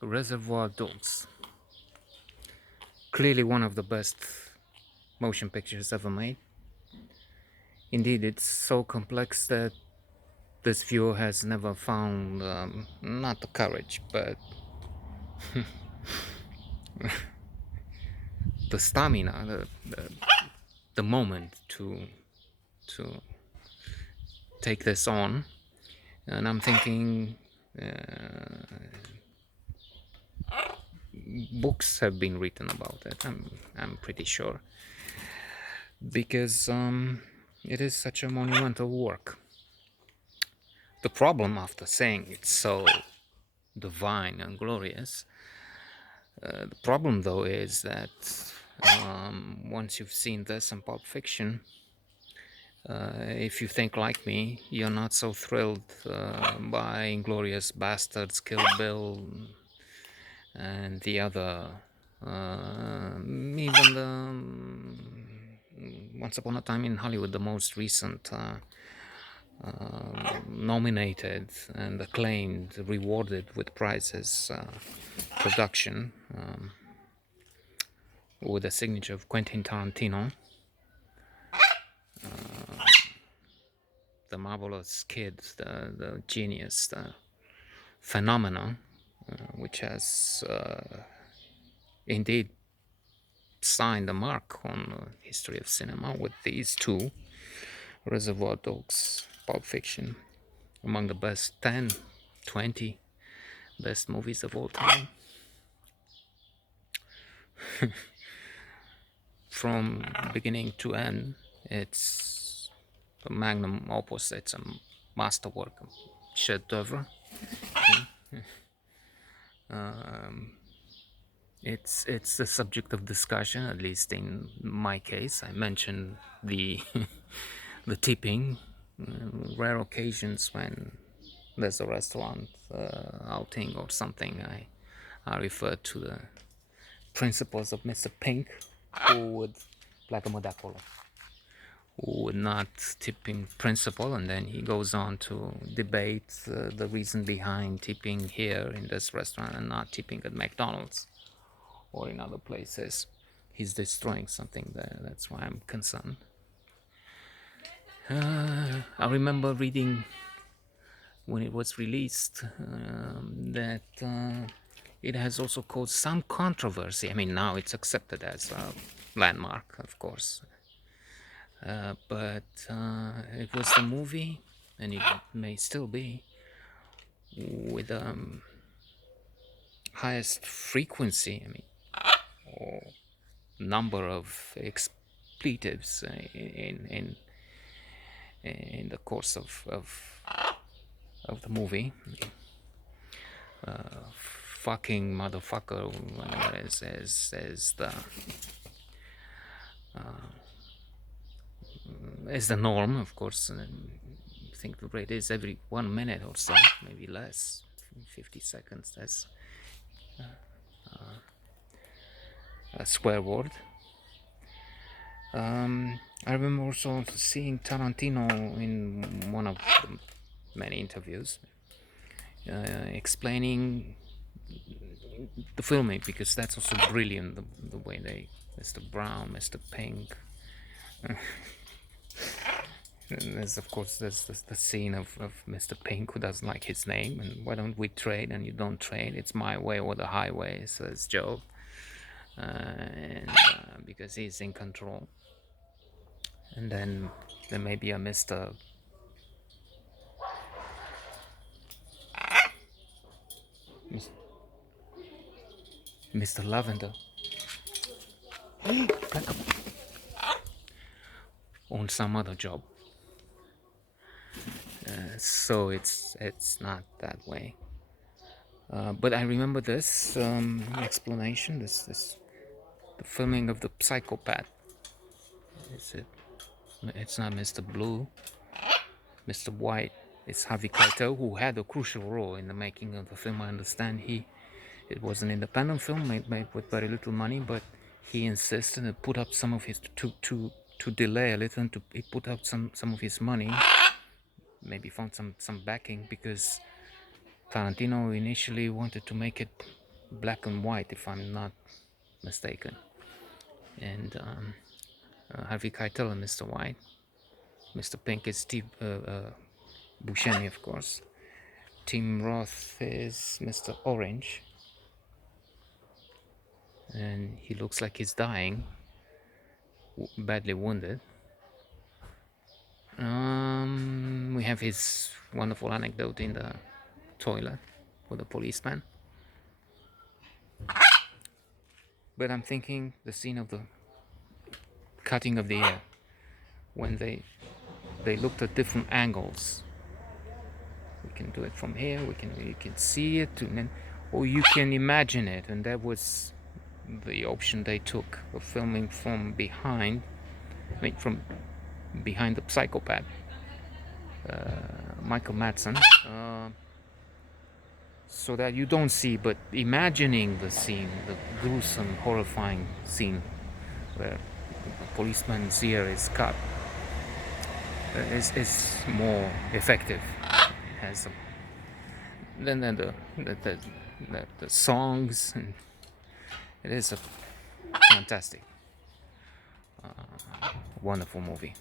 Reservoir Dogs. Clearly one of the best motion pictures ever made. Indeed, it's so complex that this viewer has never found not the courage, but the stamina, the moment to take this on. And I'm thinking books have been written about it. I'm pretty sure because it is such a monumental work. The problem, after saying it's so divine and glorious, the problem though is that once you've seen this in Pulp Fiction, if you think like me, you're not so thrilled by Inglorious Bastards, Kill Bill, and the other, even the Once Upon a Time in Hollywood, the most recent nominated and acclaimed, rewarded with prizes production with the signature of Quentin Tarantino. The marvelous kid, the genius, the phenomenon, which has indeed signed a mark on the history of cinema with these two, Reservoir Dogs, Pulp Fiction, among the best 10, 20 best movies of all time. From beginning to end, it's a magnum opus, it's a masterwork, a chef d'oeuvre. It's a subject of discussion, at least in my case. I mentioned the the tipping. Rare occasions when there's a restaurant outing or something, I refer to the principles of Mr. Pink, who would who would not tipping principle, and then he goes on to debate the reason behind tipping here in this restaurant and not tipping at McDonald's or in other places. He's destroying something there. That's why I'm concerned. I remember reading when it was released that it has also caused some controversy. I mean, now it's accepted as a landmark, of course, but it was the movie, and it may still be, with highest frequency. I mean, or number of expletives in the course of the movie. Fucking motherfucker, whatever is the norm, of course. I think the rate is every 1 minute or so, maybe less, 50 seconds. That's a swear word. I remember also seeing Tarantino in one of the many interviews explaining the filming, because that's also brilliant, the way they, Mr. Brown, Mr. Pink. And there's, of course, there's the scene of Mr. Pink, who doesn't like his name, and why don't we trade? And you don't trade, it's my way or the highway, says Joe. And because he's in control. And then there may be a Mr. Lavender on some other job. So it's not that way. But I remember this explanation. This the filming of the Psychopath. It's not Mr. Blue, Mr. White. It's Harvey Keitel, who had a crucial role in the making of the film. I understand it was an independent film made with very little money, but he insisted and put up some of his to delay a little, and he put up some of his money. Maybe found some backing, because Tarantino initially wanted to make it black and white, if I'm not mistaken. And Harvey Keitel and Mr. White. Mr. Pink is Steve Buscemi, of course. Tim Roth is Mr. Orange, and he looks like he's dying, badly wounded. We have his wonderful anecdote in the toilet with the policeman. But I'm thinking the scene of the cutting of the air, when they looked at different angles. We can do it from here. You can see it, and then, or you can imagine it, and that was the option they took of filming from behind, from behind the psychopath, Michael Madsen, so that you don't see, but imagining the scene, the gruesome, horrifying scene where a policeman's ear is cut, is more effective. It has then the songs, and it is a fantastic, wonderful movie.